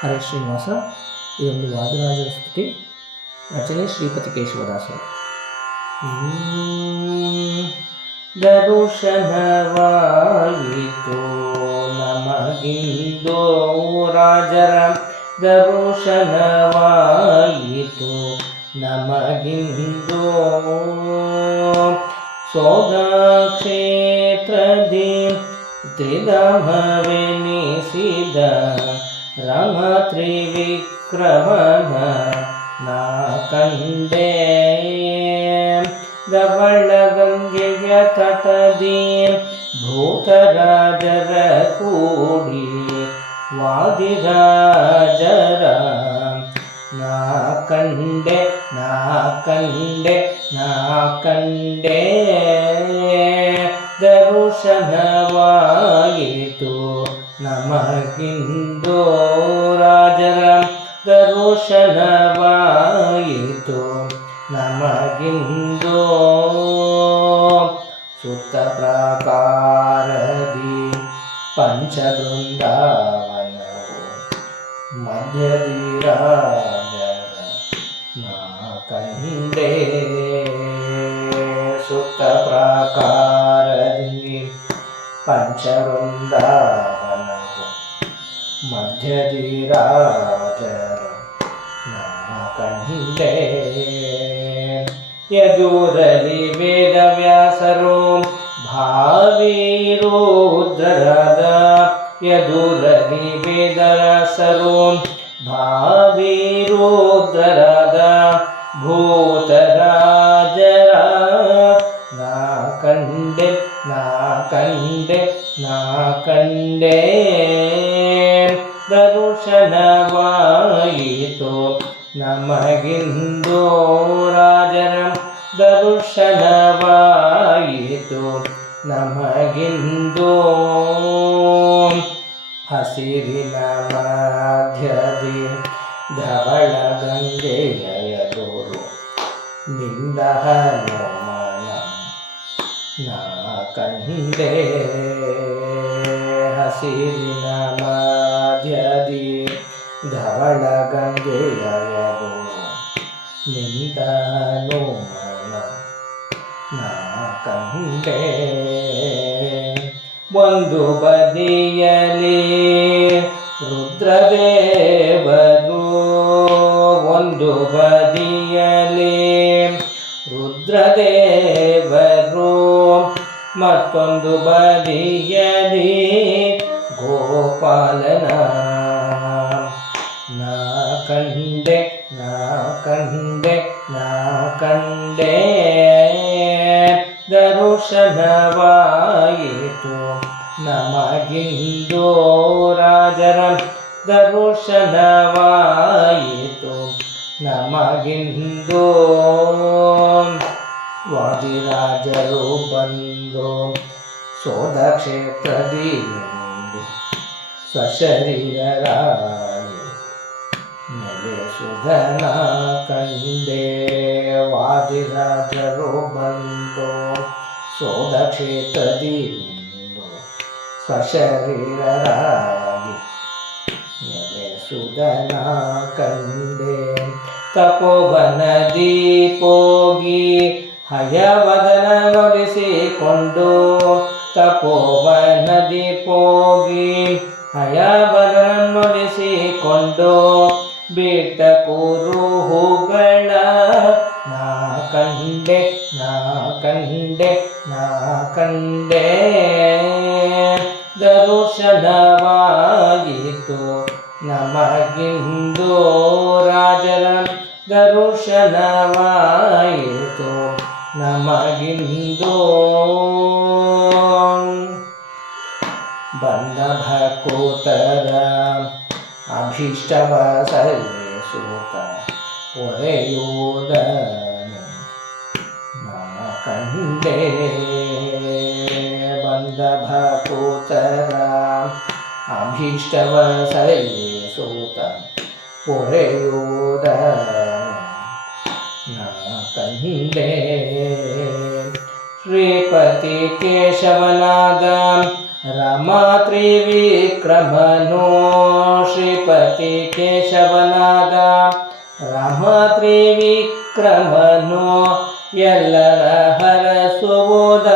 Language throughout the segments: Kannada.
ಹರೇ ಶ್ರೀನಿವಾಸ ಇದೊಂದು ವಾದಿರಾಜರ ಸ್ತುತಿ ರಚನೆ ಶ್ರೀಪತಿ ಕೇಶವದಾಸರು ದರುಶನವಾಯಿತು ನಮಗಿಂದು ರಾಜರ ದರುಶನವಾಯಿತು ನಮಗಿಂದು ಸೋದ ಕ್ಷೇತ್ರದಿ ತ್ರಿಧಾಮವೆನಿಸಿದ ರಾಮ ತ್ರಿವಿಕ್ರಮನ ನಾ ಕಂಡೆ ಗಂಗೆಯ ತಟದಿ ಭೂತರಾಜರ ಕೂಡಿ ವಾದಿರಾಜರ ನಾ ಕಂಡೆ ನಾ ಕಂಡೆ ನಾ ಕಂಡೆ ದರುಶನವಾಯಿತು ನಮಗಿಂದೋ. ದರುಶನವಾಯಿತು ನಮಗಿಂದು ಸುತ್ತ ಪ್ರಾಕಾರದಿ ಪಂಚಬೃಂದಾವನವು ಮಧ್ಯದಿ ರಾಜರ ನಾ ಕಂಡೆ ಸುತ್ತ ಪ್ರಾಕಾರದಿ ಪಂಚವೃಂದಾವನವು ಮಧ್ಯದಿ ರಾಜರ ನಾ ಕಂಡೆ ಯದುರಲಿ ವೇದವ್ಯಾಸರು ಭಾವಿ ರುದ್ರರಾದ ಯದುರಲಿ ವೇದವ್ಯಾಸರು ಭಾವಿ ರುದ್ರರಾದ ಭೂತರಾಜರ. ನಾ ಕಂಡೆ ನಾ ಕಂಡೆ ನಾ ಕಂಡೆ. ದರುಶನವಾಯಿತು ನಮಗಿಂದು ರಾಜರ ದರುಶನವಾಯಿತು ನಮಗಿಂದು ಹಸಿರಿನ ಮಧ್ಯದಿ ಧವಳ ಗಂಗೆಯ ಎದುರು ನಿಂದ ಹನುಮನ ನಾ ಕಂಡೆ ಹಸಿರಿನ ಮಧ್ಯದಿ ಧವಳ ಗಂಗೆಯ ಎದುರು ಹನುಮನ ನಾ ಕಂಡೆ ಒಂದು ಬದಿಯಲಿ ರುದ್ರದೇವನು ಒಂದು ಬದಿಯಲಿ ರುದ್ರದೇವರು ಮತ್ತೊಂದು ಬದಿಯಲಿ ಗೋಪಾಲನ ನಾ ಕಂಡೆ ನಾ ಕಂಡೆ ನಾ ಕಂಡೆ. ದರುಶನವಾಯಿತು ನಮಗಿಂದೋ ರಾಜರ ದರುಶನವಾಯಿತು ನಮಗಿಂದು. ವಾದಿರಾಜರು ಬಂದು ಸೋದ ಕ್ಷೇತ್ರದಿ ನಿಂದು ಸ್ವಶರೀರರಾಗಿ ಕಂದೇ ವಾದಿರಾಜರು ಬಂದು ಸೋದ ಕ್ಷೇತ್ರದಿ ಸ್ವಶರೀರರಾಗಿ ನೆಲೆಸುಧನ ಕಂಡೆ. ತಪೋವನದಿ ಪೋಗಿ ಹಯವದನ ನುಡಿಸಿಕೊಂಡು ತಪೋವನ ದೀಪೋಗಿ ಹಯವದನ ನುಡಿಸಿಕೊಂಡು ಬಿಟ್ಟ ಕೋರೋ ಹೋಗಣ ನಾ ಕಂಡೆ ನಾ ಕಂಡೆ ನಾ ಕಂಡೆ. ದರುಶನವಾಗಿತ್ತು ನಮಗಿಂದು ರಾಜರ ದರುಶನವಾಯಿತು ನಮಗಿಂದು. ಬಂದ ಭಕೂತರ ಅಭೀಷ್ಟವ ಸಲ್ಲಿಸೂತ ಒರೆಯುವುದನು ನಾ ಕಂಡೆ ಬಂದ ಭಕೂತರ ಅಭೀಷ್ಟವ ಸಲ್ಲಿಸೂತ ಪೊರೆಯುವುದನು ನಾ ಕಂಡೆ ಶ್ರೀಪತಿ ಕೇಶವನಾದ ರಮಾ ತ್ರಿವಿಕ್ರಮನೋ ಶ್ರೀಪತಿ ಕೇಶವನಾದ ರಮತ್ರಿವಿಕ್ರಮನೋ ಎಲ್ಲರ ಹರಸುವುದ.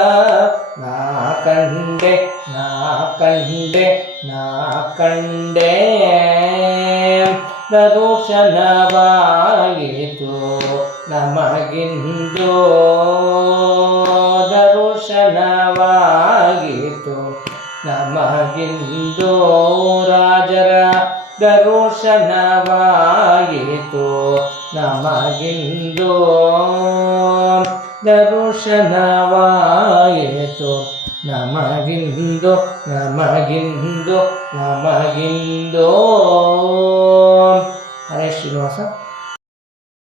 ನಾ ಕಂಡೆ ನಾ ಕಂಡೆ ನಾ ಕಂಡೆ. ದರ್ಶನವಾಯಿತು ನಮಗಿಂದು. ನಮಗಿಂದು ರಾಜರ ದರುಶನವಾಯಿತು. ನಮಗಿಂದು ದರುಶನವಾಯಿತು. ನಮಗಿಂದು ನಮಗಿಂದು ನಮಗಿಂದು. ಹರೇ ಶ್ರೀನಿವಾಸ.